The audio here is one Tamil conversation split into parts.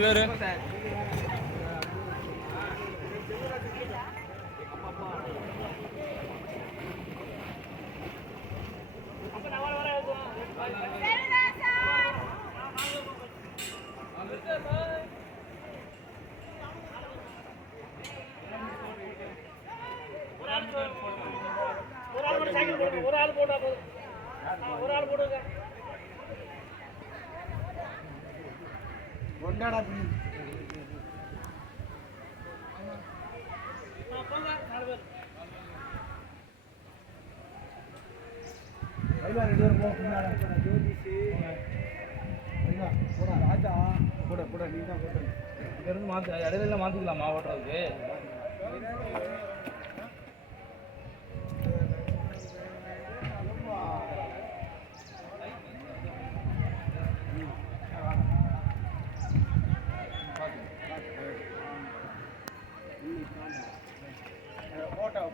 ரெண்டு பேரு ஒரு ஆள் போட்டா போதும். ஒரு ஆள் போடுங்க. ஒன்னாடா போங்க 4 பேர். ஐயா 2 பேர் போ பின்னால. ஜோதிஷ். ஐயா போடா ராஜா. போடா நீ தான் போடு. இங்க இருந்து மாத்தி இடையில மாத்திக்கலாமா ஓட்டறதுக்கு?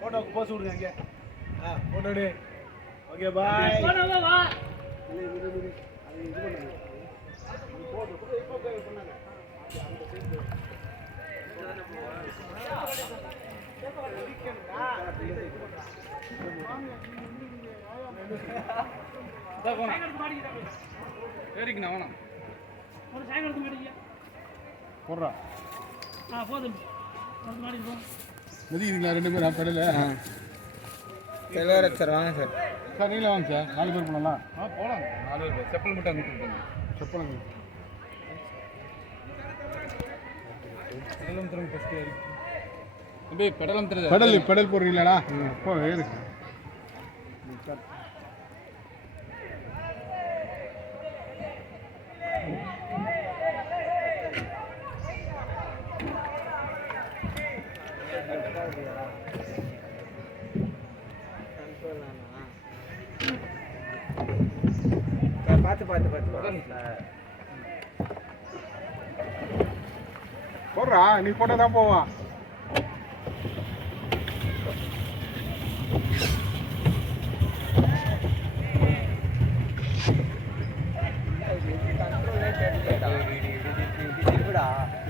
போட்டோக்கு போஸ் விடுங்க இங்க. போட்டோ எடு. Okay bye. போடா வா. அது இது பண்ணுங்க. போடு இப்போ பண்ணாங்க. அந்த சைடு. ஏறிக்கணும் வேணாம் ஒரு சாயங்காலம் எடுத்து மாட்டிக்க போடுறா போதும் ஒரு மாடி போ மதிக்கிறீங்களா 2 பேரும் கடையில் சார் வாங்க சார். சார் நீங்களே வாங்க சார் 4 பேர் போகலாம் போகலாம் 4 பேர் செப்பல் மட்டும் அங்கே கொடுப்பாங்க செப்பல் பெடலம் திறங்க ஃபஸ்ட்டு தம்பி பெடலம் திறந்து பெடல் போடுறீங்களாடா போ ஏறுங்க பார்த்து போடுறா நீ போட்டால் தான் போவான்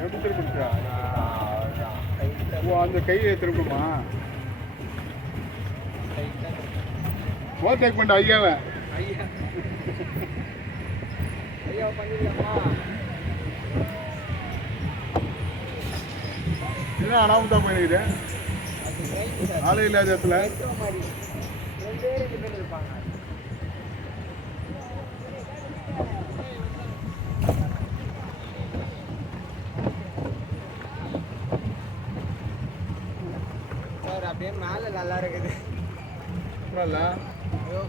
எப்படி திருப்பிடுறா ஓ அந்த கையை திரும்புமா ஓவர்டேக் பண்ண ஐயாவை ஐயா பண்ணிடலாமா? என்ன அனாமத்தான் போயிருக்குது ஆளு இல்லாத இடத்துல இருப்பாங்க. சார் அப்படியே மேலே நல்லா இருக்குது. அப்புறம்